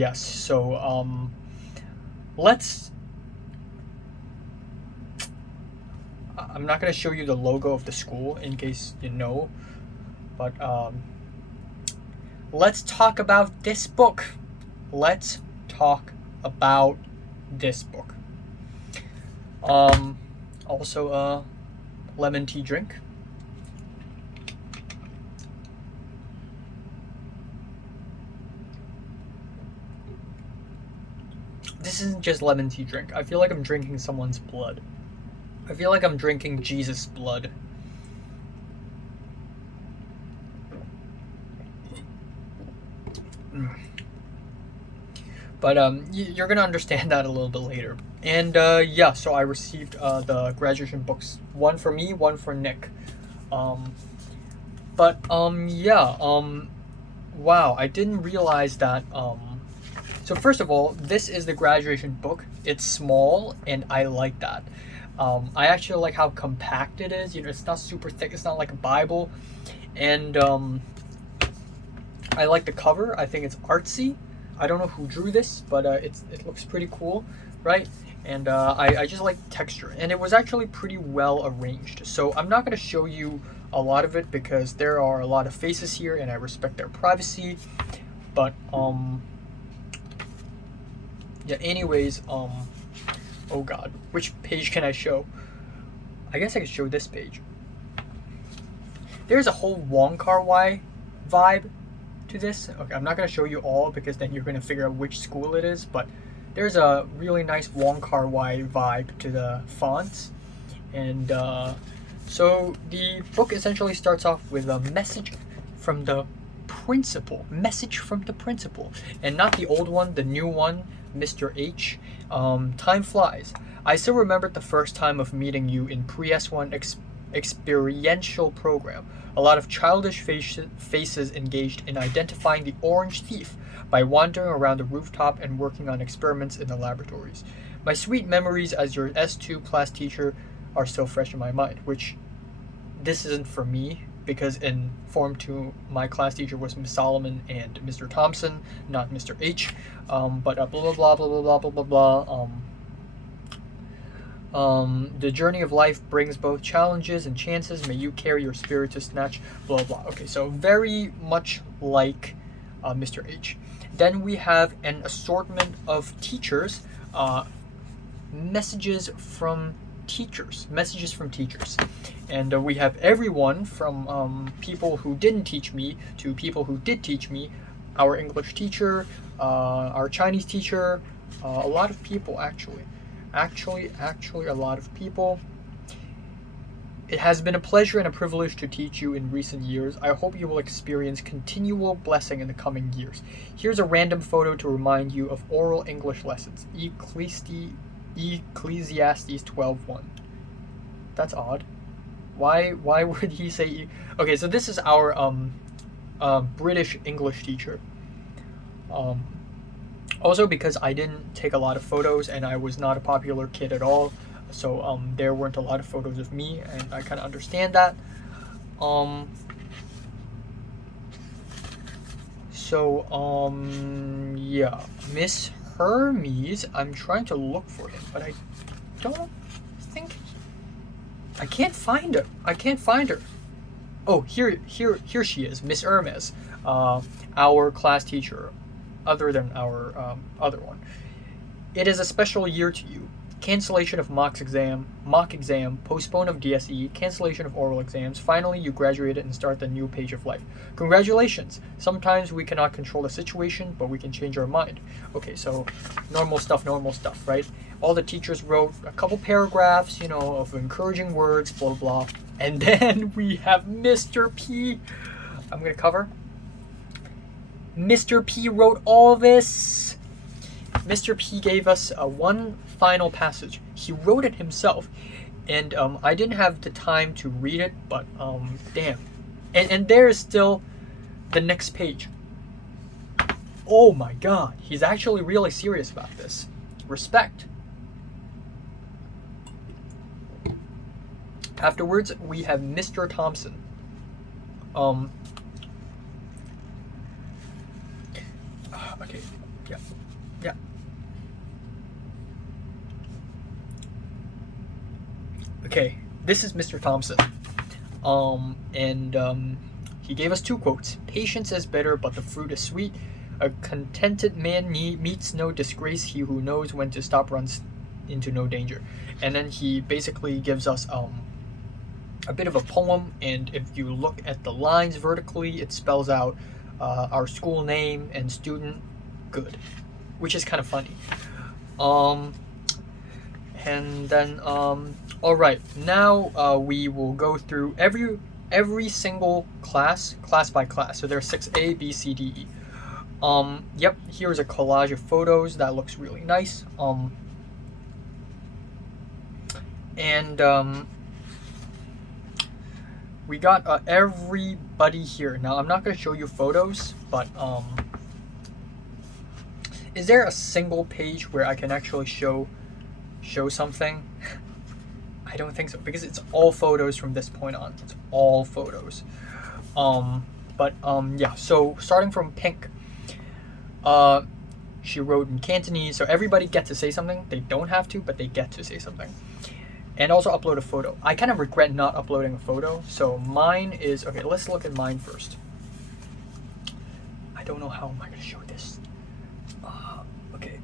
yes, so let's. I'm not gonna show you the logo of the school in case you know, but let's talk about this book. Let's talk about this book. Also a lemon tea drink. This isn't just lemon tea drink. I feel like I'm drinking someone's blood. I feel like I'm drinking Jesus' blood. But you're gonna understand that a little bit later. And yeah, so I received the graduation books. One for me, one for Nick. Yeah. Wow, I didn't realize that. So first of all, this is the graduation book. It's small, and I like that. I actually like how compact it is. You know, it's not super thick. It's not like a Bible, and I like the cover. I think it's artsy. I don't know who drew this, but it looks pretty cool, right? And I just like the texture, and it was actually pretty well arranged. So I'm not going to show you a lot of it because there are a lot of faces here, and I respect their privacy. But yeah. Anyways, oh God, which page can I show? I guess I could show this page. There's a whole Wong Kar-wai vibe to this. Okay, I'm not going to show you all because then you're going to figure out which school it is, but there's a really nice Wong Kar-wai vibe to the fonts. And so the book essentially starts off with a message from the principal. Message from the principal. And not the old one, the new one, Mr. H. Time flies. I still remember the first time of meeting you in pre-S1 experiential program. A lot of childish faces engaged in identifying the orange thief by wandering around the rooftop and working on experiments in the laboratories. My sweet memories as your S2 class teacher are still fresh in my mind, which this isn't for me because in Form 2 my class teacher was Miss Solomon and Mr. Thompson, not Mr. H. But blah blah blah blah blah blah blah blah. The journey of life brings both challenges and chances. May you carry your spirit to snatch, blah blah. Okay, so very much like Mr. H. Then we have an assortment of teachers, messages from teachers, and we have everyone from people who didn't teach me to people who did teach me. Our English teacher, our Chinese teacher, a lot of people actually a lot of people. It has been a pleasure and a privilege to teach you in recent years. I hope you will experience continual blessing in the coming years. Here's a random photo to remind you of oral English lessons. Ecclesiastes 12:1. That's odd. Why would he say Okay, so this is our British English teacher. Also because I didn't take a lot of photos and I was not a popular kid at all, so there weren't a lot of photos of me, and I kind of understand that. Yeah, Miss Hermes, I'm trying to look for him, but I don't think I can't find her. Oh, here she is, Miss Hermes, our class teacher, other than our other one. It is a special year to you. Cancellation of mock exam, postpone of DSE, cancellation of oral exams. Finally, you graduated and start the new page of life. Congratulations! Sometimes we cannot control the situation, but we can change our mind. Okay, so normal stuff, right? All the teachers wrote a couple paragraphs, of encouraging words, blah, blah. And then we have Mr. P. I'm going to cover. Mr. P wrote all this. Mr. P gave us one final passage. He wrote it himself, and I didn't have the time to read it, but damn. And there is still the next page. Oh my God, he's actually really serious about this. Respect. Afterwards, we have Mr. Thompson. Okay. Yeah. Yeah. Okay, this is Mr. Thompson. And he gave us 2 quotes. Patience is bitter, but the fruit is sweet. A contented man meets no disgrace. He who knows when to stop runs into no danger. And then he basically gives us a bit of a poem, and if you look at the lines vertically, it spells out our school name and student good, which is kind of funny. And then all right, now we will go through every single class by class. So there's 6A, B, C, D, E. Yep, here's a collage of photos that looks really nice. And we got everybody here. Now I'm not going to show you photos, but is there a single page where I can actually show something? I don't think so, because it's all photos from this point on. It's all photos. Yeah, so starting from pink, she wrote in Cantonese, so everybody gets to say something. They don't have to, but they get to say something. And also upload a photo. I kind of regret not uploading a photo, so mine is, okay, let's look at mine first. I don't know how am I going to show this. Okay.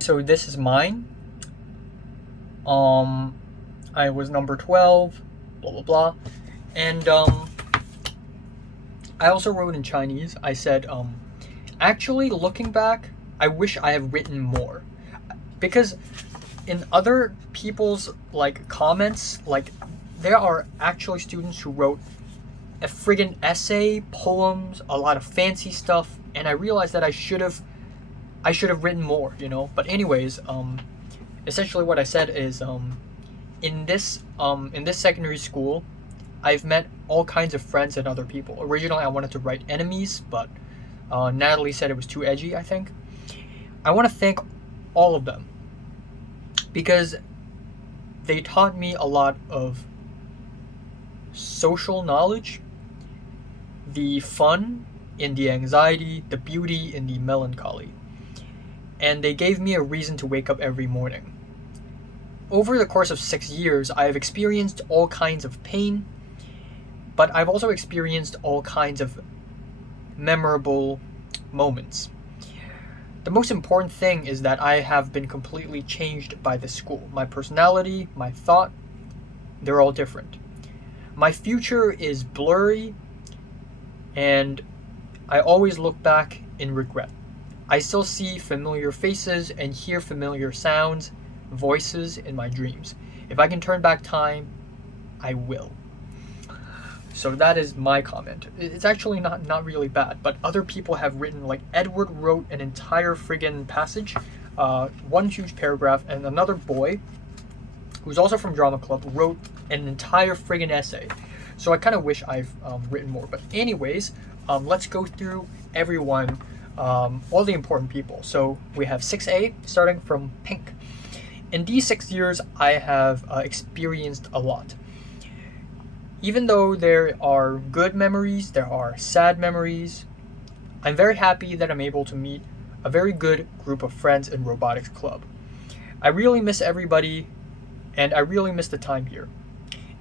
So this is mine. I was number 12, blah, blah, blah. And, I also wrote in Chinese. I said, actually, looking back, I wish I had written more. Because in other people's, like, comments, like, there are actually students who wrote a friggin' essay, poems, a lot of fancy stuff, and I realized that I should have written more, you know? But anyways, essentially what I said is, in this secondary school, I've met all kinds of friends and other people. Originally, I wanted to write enemies, but Natalie said it was too edgy, I think. I want to thank all of them, because they taught me a lot of social knowledge, the fun in the anxiety, the beauty in the melancholy. And they gave me a reason to wake up every morning. Over the course of 6 years, I have experienced all kinds of pain, but I've also experienced all kinds of memorable moments. The most important thing is that I have been completely changed by this school. My personality, my thought, they're all different. My future is blurry, and I always look back in regret. I still see familiar faces and hear familiar sounds, voices in my dreams. If I can turn back time, I will. So that is my comment. It's actually not really bad, but other people have written, like Edward wrote an entire friggin' passage, one huge paragraph, and another boy, who's also from drama club, wrote an entire friggin' essay. So I kind of wish I've written more. But anyways, let's go through everyone, all the important people. So we have 6A, starting from pink. In these 6 years, I have experienced a lot. Even though there are good memories, there are sad memories, I'm very happy that I'm able to meet a very good group of friends in robotics club. I really miss everybody, and I really miss the time here.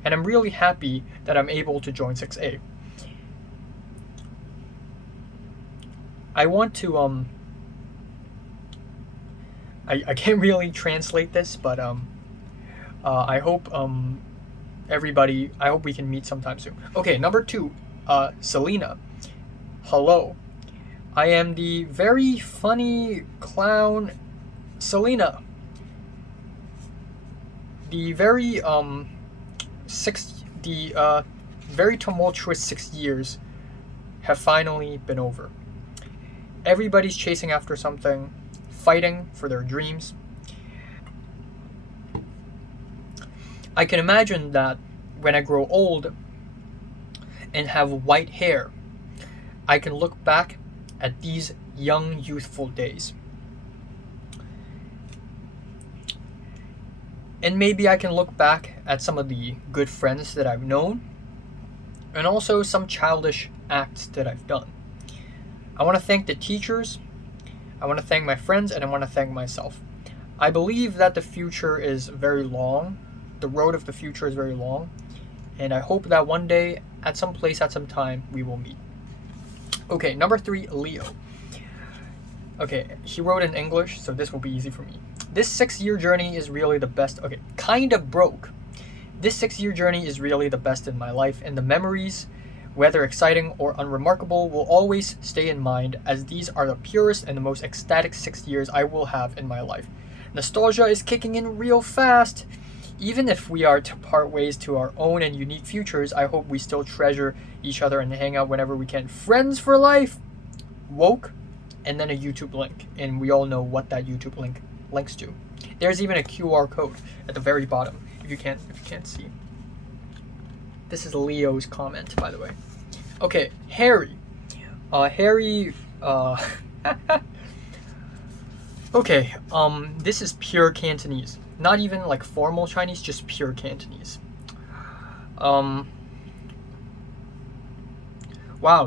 And I'm really happy that I'm able to join 6A. I want to, I can't really translate this, but I hope everybody, I hope we can meet sometime soon. Okay, number 2, Selena. Hello. I am the very funny clown Selena. The very very tumultuous 6 years have finally been over. Everybody's chasing after something, fighting for their dreams. I can imagine that when I grow old and have white hair, I can look back at these young, youthful days. And maybe I can look back at some of the good friends that I've known, and also some childish acts that I've done. I want to thank the teachers, I want to thank my friends, and I want to thank myself. I believe that the future is very long. The road of the future is very long. And I hope that one day, at some place, at some time, we will meet. Okay, number 3, Leo. Okay, he wrote in English, so this will be easy for me. This 6-year journey is really the best. Okay, kind of broke. This 6-year journey is really the best in my life, and the memories, whether exciting or unremarkable, will always stay in mind, as these are the purest and the most ecstatic 6 years I will have in my life. Nostalgia is kicking in real fast. Even if we are to part ways to our own and unique futures, I hope we still treasure each other and hang out whenever we can. Friends for life! Woke, and then a YouTube link. And we all know what that YouTube link links to. There's even a QR code at the very bottom, if you can't see. This is Leo's comment, by the way. Okay, Harry. Okay, this is pure Cantonese. Not even like formal Chinese, just pure Cantonese. Wow,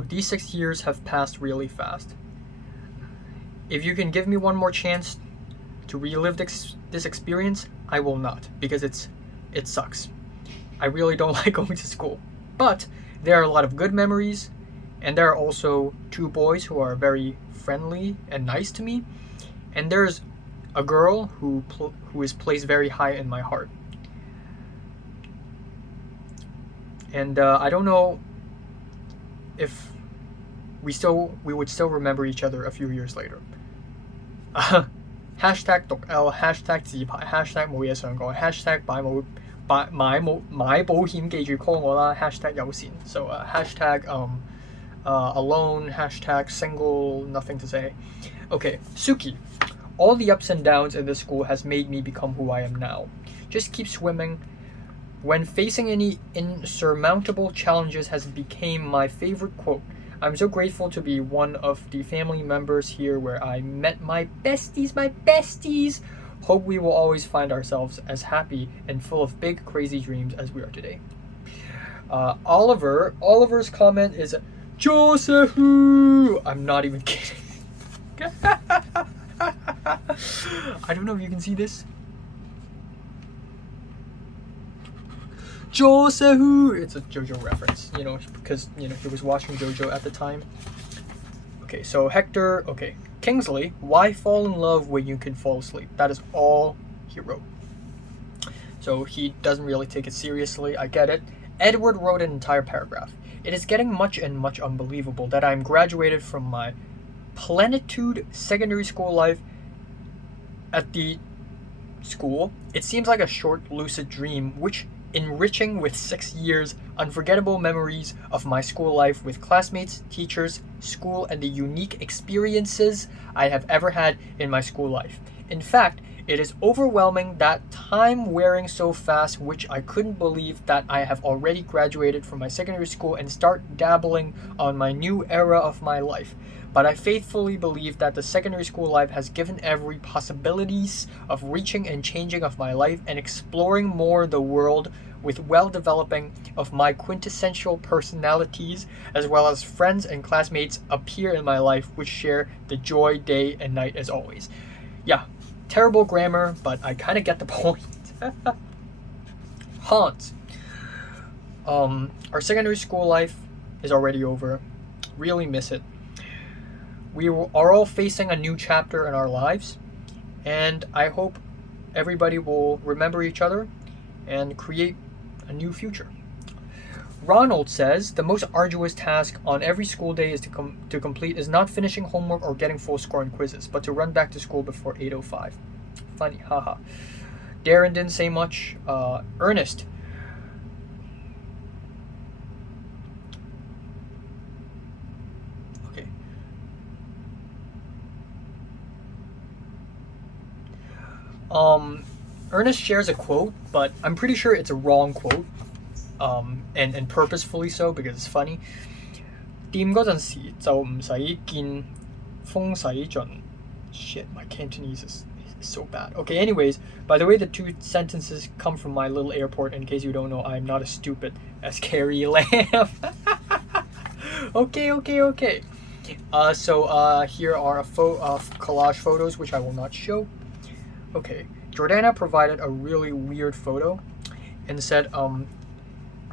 these 6 years have passed really fast. If you can give me one more chance to relive this experience, I will not, because it sucks. I really don't like going to school. But there are a lot of good memories, and there are also 2 boys who are very friendly and nice to me, and there's a girl who is placed very high in my heart. And I don't know if we would still remember each other a few years later. Hashtag 讀 L, hashtag 自排, hashtag 冇嘢想講, hashtag 買保險記住 call 我啦, hashtag 有線. So hashtag alone, hashtag single, nothing to say. Okay, Suki. All the ups and downs in this school has made me become who I am now. Just keep swimming. When facing any insurmountable challenges has become my favorite quote. I'm so grateful to be one of the family members here where I met my besties. Hope we will always find ourselves as happy and full of big crazy dreams as we are today. Oliver's comment is Joseph. I'm not even kidding. I don't know if you can see this. Joseph! It's a JoJo reference, because he was watching JoJo at the time. Okay, so Hector, okay. Kingsley, why fall in love when you can fall asleep? That is all he wrote. So he doesn't really take it seriously, I get it. Edward wrote an entire paragraph. It is getting much unbelievable that I am graduated from my plenitude secondary school life at the school. It seems like a short lucid dream, which enriching with 6 years unforgettable memories of my school life with classmates, teachers, school, and the unique experiences I have ever had in my school life. In fact, it is overwhelming that time wearing so fast, which I couldn't believe that I have already graduated from my secondary school and start dabbling on my new era of my life. But I faithfully believe that the secondary school life has given every possibilities of reaching and changing of my life and exploring more the world with well-developing of my quintessential personalities, as well as friends and classmates appear in my life which share the joy day and night as always. Yeah, terrible grammar, but I kind of get the point. Hans. Our secondary school life is already over. Really miss it. We are all facing a new chapter in our lives, and I hope everybody will remember each other and create a new future. Ronald says, the most arduous task on every school day is to complete is not finishing homework or getting full score in quizzes, but to run back to school before 8:05. Funny, haha. Darren didn't say much. Ernest. Okay. Ernest shares a quote, but I'm pretty sure it's a wrong quote, and purposefully so because it's funny. 掂嗰陣時就唔使見風使盡. Shit, my Cantonese is so bad. Okay, anyways, by the way, the 2 sentences come from my little airport. In case you don't know, I'm not as stupid as Carrie Lamb. Okay. Here are collage photos, which I will not show. Okay, Jordana provided a really weird photo and said,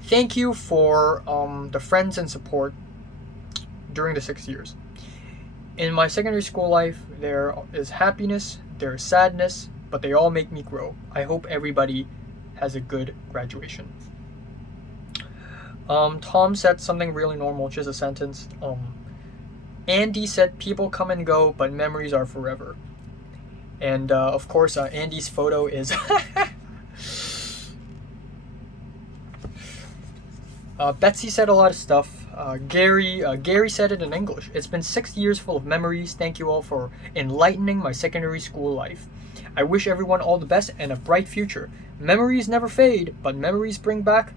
thank you for the friends and support during the 6 years. In my secondary school life, there is happiness, there is sadness, but they all make me grow. I hope everybody has a good graduation. Tom said something really normal, just a sentence. Andy said people come and go, but memories are forever. And of course, Andy's photo is Betsy said a lot of stuff. Gary said it in English. It's been 6 years full of memories. Thank you all for enlightening my secondary school life. I wish everyone all the best and a bright future. Memories never fade, but memories bring back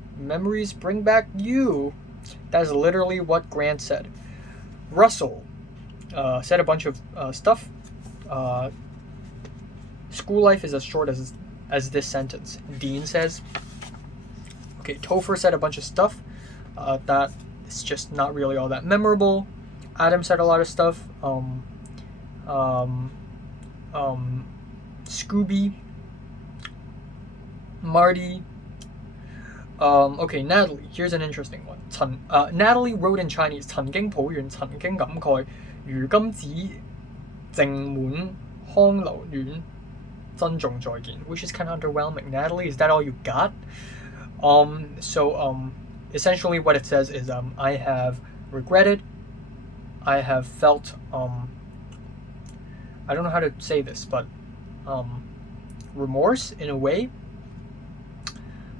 you. That is literally what Grant said. Russell said a bunch of stuff. School life is as short as this sentence. Dean says. Okay, Topher said a bunch of stuff that is just not really all that memorable. Adam said a lot of stuff. Scooby, Marty. Okay, Natalie. Here's an interesting one. Natalie wrote in Chinese. 曾經抱怨，曾經感慨，如今只剩滿康留戀，珍重再見. Which is kind of underwhelming. Natalie, is that all you got? Essentially what it says is I have regretted, I have felt I don't know how to say this, but remorse in a way.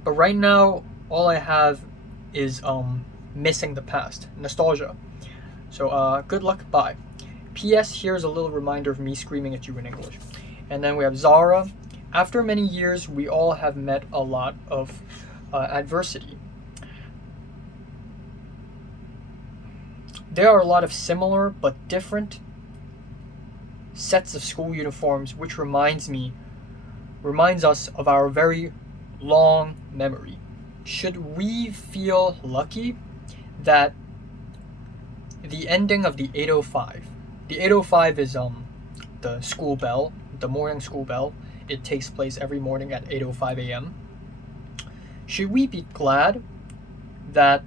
But right now all I have is missing the past, nostalgia. So good luck, bye. P.S. Here's a little reminder of me screaming at you in English. And then we have Zara. After many years, we all have met a lot of adversity. There are a lot of similar but different sets of school uniforms, which reminds us of our very long memory. Should we feel lucky that the ending of the 8:05, the 8:05 is the school bell, the morning school bell. It takes place every morning at 8:05 a.m. Should we be glad that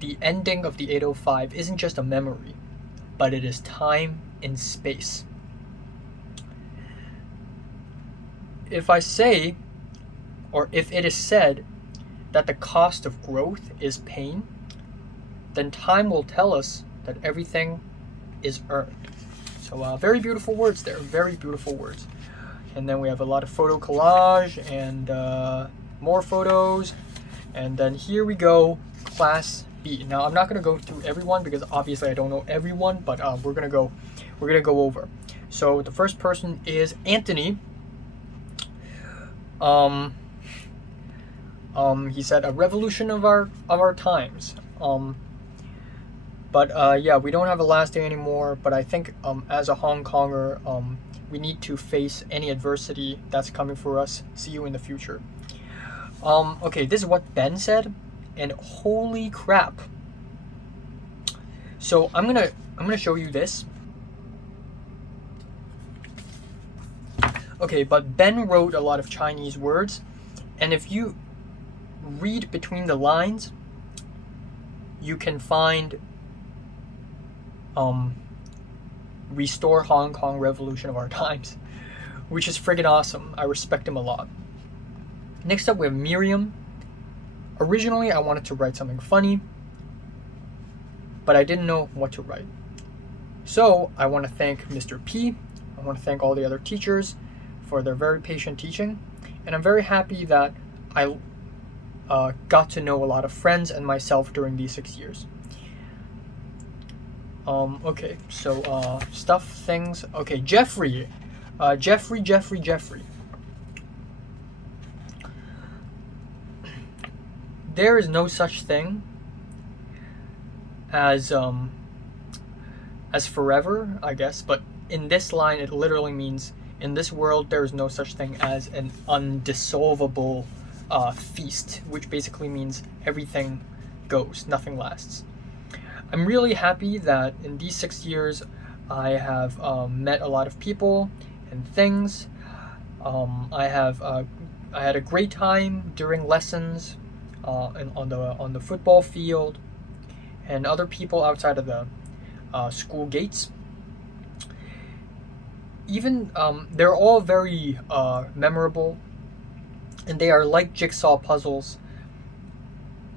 the ending of the 8:05 isn't just a memory, but it is time and space? If I say, or if it is said, that the cost of growth is pain, then time will tell us that everything is earned. So very beautiful words there, very beautiful words. And then we have a lot of photo collage and more photos. And then here we go, Class B. Now I'm not going to go through everyone because obviously I don't know everyone, but we're gonna go over. So the first person is Anthony. He said a revolution of our times. Yeah, we don't have a last day anymore, but I think as a Hong Konger, we need to face any adversity that's coming for us. See you in the future. Okay, this is what Ben said, and holy crap. So I'm gonna show you this. Okay, but Ben wrote a lot of Chinese words, and if you read between the lines, you can find restore Hong Kong revolution of our times, which is friggin' awesome. I respect him a lot. Next up we have Miriam. Originally I wanted to write something funny, but I didn't know what to write. So I want to thank Mr. P. I want to thank all the other teachers for their very patient teaching, and I'm very happy that I got to know a lot of friends and myself during these 6 years. Okay, so stuff, things. Okay, Jeffrey. Jeffrey. There is no such thing as forever, I guess, but in this line it literally means in this world there is no such thing as an undissolvable feast, which basically means everything goes, nothing lasts. I'm really happy that in these 6 years I have met a lot of people and things. I had a great time during lessons, and on the football field, and other people outside of the school gates. Even they're all very memorable, and they are like jigsaw puzzles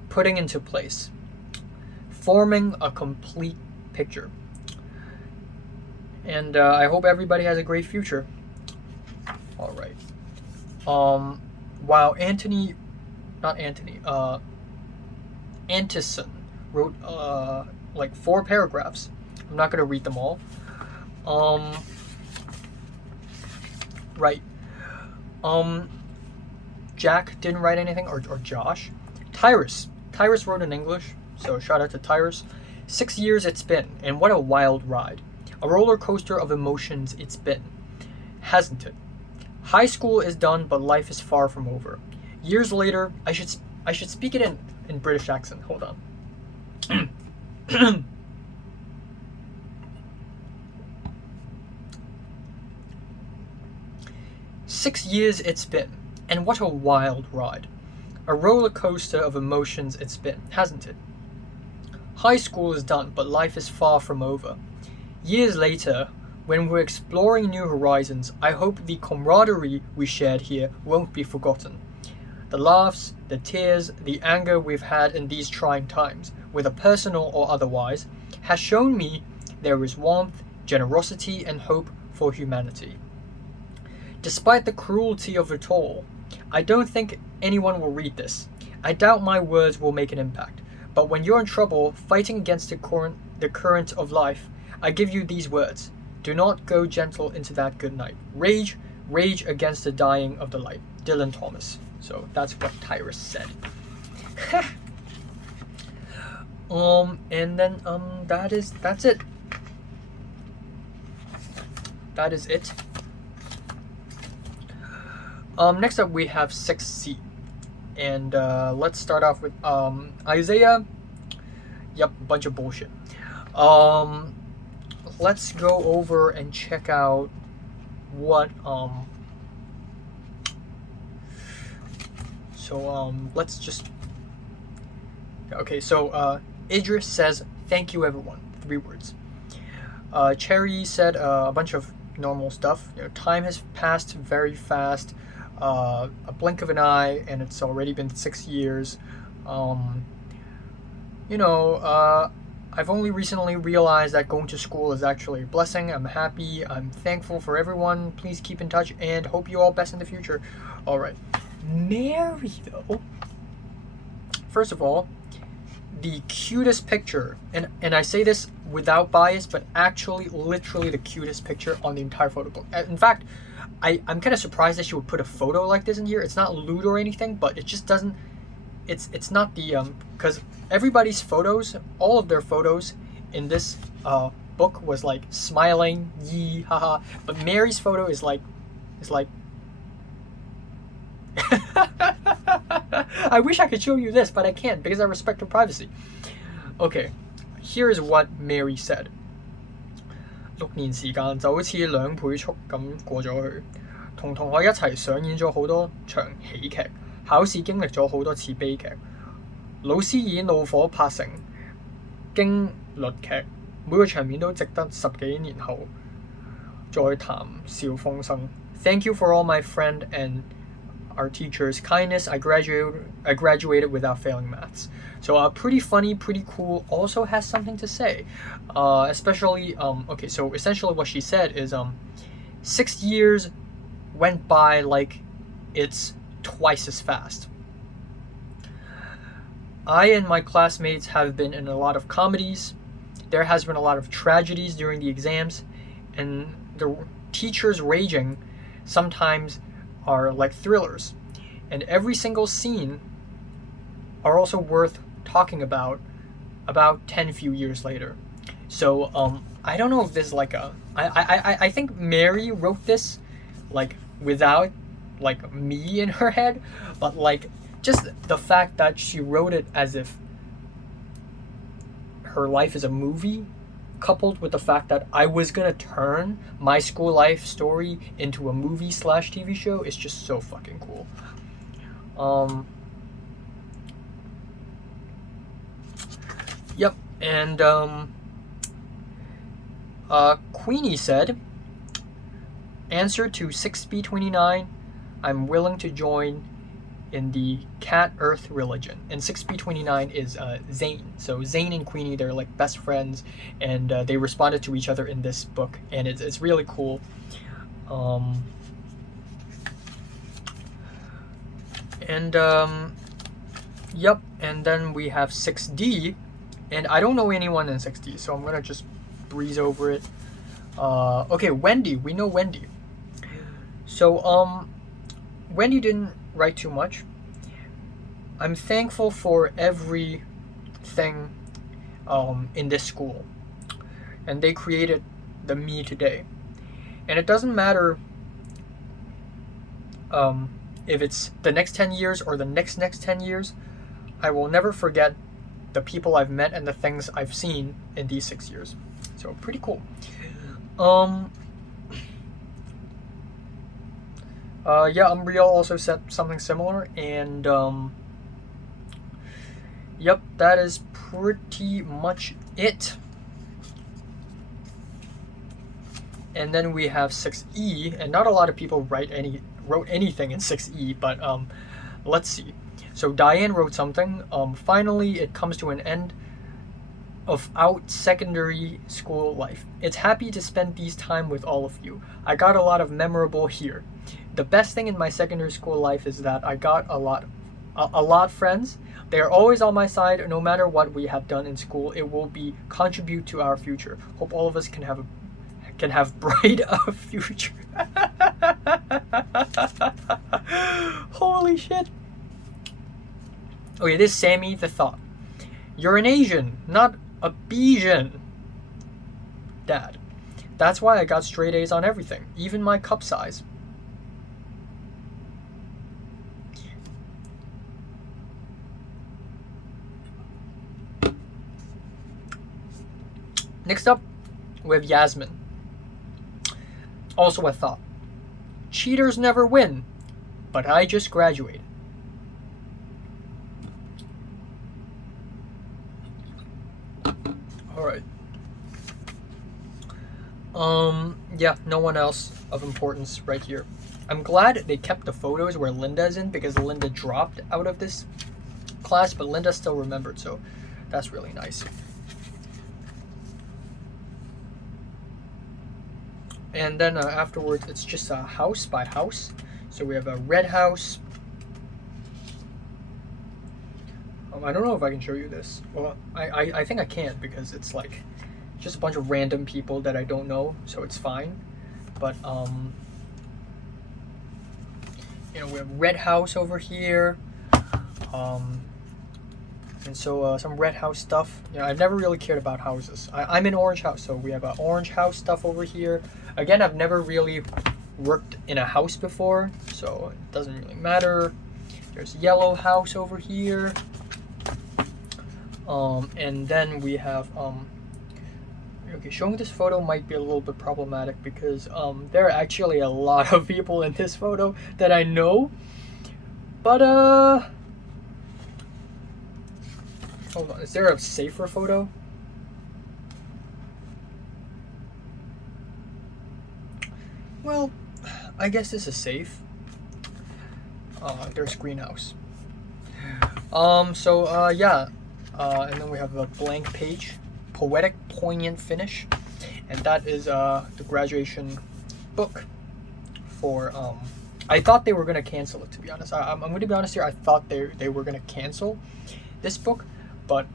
putting into place, forming a complete picture. And I hope everybody has a great future. All right. While Antison wrote like 4 paragraphs. I'm not gonna read them all. Right. Jack didn't write anything, or Josh. Tyrus wrote in English, so shout out to Tyrus. 6 years it's been, and what a wild ride. A roller coaster of emotions it's been, hasn't it? High school is done, but life is far from over. Years later, I should speak it in British accent. Hold on. 6 years it's been, and what a wild ride. A roller coaster of emotions it's been, hasn't it? High school is done, but life is far from over. Years later, when we're exploring new horizons, I hope the camaraderie we shared here won't be forgotten. The laughs, the tears, the anger we've had in these trying times, whether personal or otherwise, has shown me there is warmth, generosity, and hope for humanity. Despite the cruelty of it all, I don't think anyone will read this. I doubt my words will make an impact. But when you're in trouble, fighting against the current of life, I give you these words. Do not go gentle into that good night. Rage against the dying of the light. Dylan Thomas. So that's what Tyrus said. And then that's it. That is it. Next up we have 6C. And let's start off with Isaiah. Yep, bunch of bullshit. Let's go over and check out what let's just Idris says thank you everyone. 3 words. Cherry said a bunch of normal stuff. Time has passed very fast. A blink of an eye, and it's already been 6 years. I've only recently realized that going to school is actually a blessing. I'm happy. I'm thankful for everyone. Please keep in touch, and hope you all best in the future. All right, Mary though. First of all, the cutest picture, and I say this without bias, but actually, literally the cutest picture on the entire photo book. In fact, I'm kind of surprised that she would put a photo like this in here. It's not lewd or anything, but it just doesn't. It's not the because everybody's photos, all of their photos in this book was like smiling, yee, haha. But Mary's photo is like. I wish I could show you this, but I can't because I respect her privacy. Okay, here's what Mary said. 6年時間就好似2倍速咁過咗去，同同學一齊上演咗好多場喜劇，考試經歷咗好多次悲劇，老師以怒火拍成驚慄劇，每個場面都值得10幾年後再談笑風生。Thank you for all my friend and our teachers' kindness. I graduated without failing maths. So pretty funny, pretty cool. Also has something to say. Especially okay. So essentially, what she said is 6 years went by like it's twice as fast. I and my classmates have been in a lot of comedies. There has been a lot of tragedies during the exams, and the teachers raging sometimes are like thrillers, and every single scene are also worth talking about 10 few years later. So I don't know if this is like I think Mary wrote this like without like me in her head, but like just the fact that she wrote it as if her life is a movie, coupled with the fact that I was gonna turn my school life story into a movie slash TV show, is just so fucking cool. Yep, and Queenie said, answer to 6B29, I'm willing to join in the Cat Earth religion. And 6B29 is Zane. So Zane and Queenie, they're like best friends, and they responded to each other in this book, and it's really cool. Yep, and then we have 6D, and I don't know anyone in 6D, so I'm gonna just breeze over it. Okay, Wendy, we know Wendy. So, Wendy didn't write too much. I'm thankful for everything in this school, and they created the me today. And it doesn't matter if it's the next 10 years or the next 10 years, I will never forget the people I've met and the things I've seen in these 6 years. So pretty cool. Yeah, Umbriel also said something similar, and yep, that is pretty much it. And then we have 6E, and not a lot of people wrote anything in 6E, but let's see. So Diane wrote something. Finally, it comes to an end of out secondary school life. It's happy to spend these time with all of you. I got a lot of memorable here. The best thing in my secondary school life is that I got a lot friends. They are always on my side, no matter what we have done in school. It will be contribute to our future. Hope all of us can have bright a future. Holy shit. Okay, this is Sammi the Thought. You're an Asian, not a Bijan. Dad. That's why I got straight A's on everything, even my cup size. Next up, we have Yasmin. Also a thought. Cheaters never win, but I just graduated. Alright. Yeah, no one else of importance right here. I'm glad they kept the photos where Linda's in, because Linda dropped out of this class, but Linda still remembered, so that's really nice. And then afterwards, it's just a house by house. So we have a red house. I don't know if I can show you this. Well, I think I can't, because it's like just a bunch of random people that I don't know, so it's fine. But you know, we have red house over here. And so some red house stuff. You know, I've never really cared about houses. I'm in orange house, so we have orange house stuff over here. Again, I've never really worked in a house before, so it doesn't really matter. There's yellow house over here. And then we have, okay, showing this photo might be a little bit problematic, because there are actually a lot of people in this photo that I know. But, hold on, is there a safer photo? Well, I guess this is safe. There's greenhouse. Yeah. And then we have a blank page, poetic, poignant finish, and that is the graduation book for. I thought they were gonna cancel it, to be honest. I'm gonna be honest here. I thought they were gonna cancel this book, but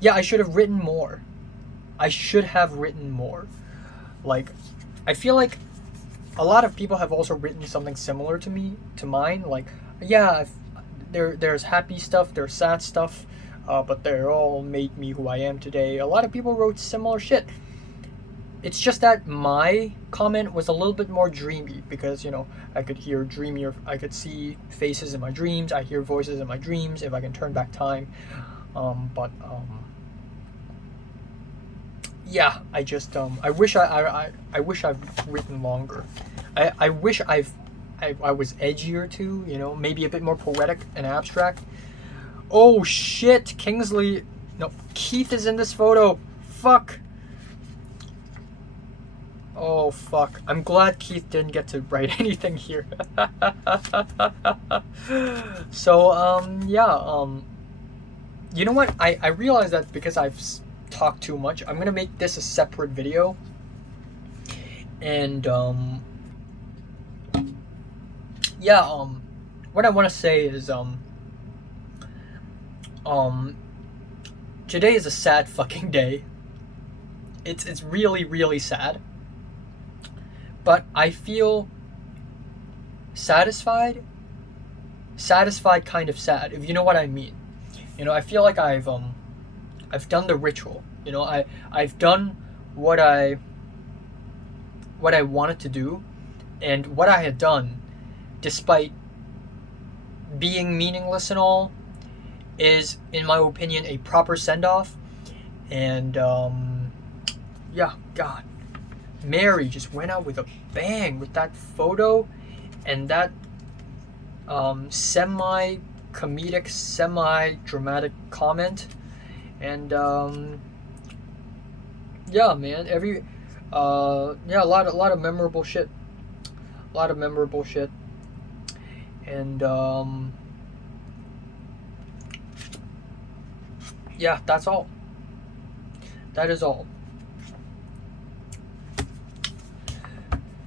yeah, I should have written more. Like, I feel like a lot of people have also written something similar to mine. Like, yeah, there's happy stuff, there's sad stuff, but they all made me who I am today. A lot of people wrote similar shit. It's just that my comment was a little bit more dreamy because, you know, I could hear dreamier, I could see faces in my dreams, I hear voices in my dreams if I can turn back time. Yeah, I just I wish I wish I've written longer. I wish I was edgier too, you know, maybe a bit more poetic and abstract. Oh shit, Kingsley, no, Keith is in this photo. Fuck. Oh fuck. I'm glad Keith didn't get to write anything here. So yeah, you know what? I realized that because I've talked too much, I'm gonna make this a separate video. And yeah, what I want to say is today is a sad fucking day. It's really really sad. But I feel satisfied kind of sad, if you know what I mean. You know, I feel like I've done the ritual. You know, I've done what I wanted to do, and what I had done, despite being meaningless and all, is, in my opinion, a proper send-off. And yeah, God, Mary just went out with a bang with that photo and that semi-comedic, semi-dramatic comment. And yeah, man, yeah, a lot of memorable shit. And yeah, that's all. That is all.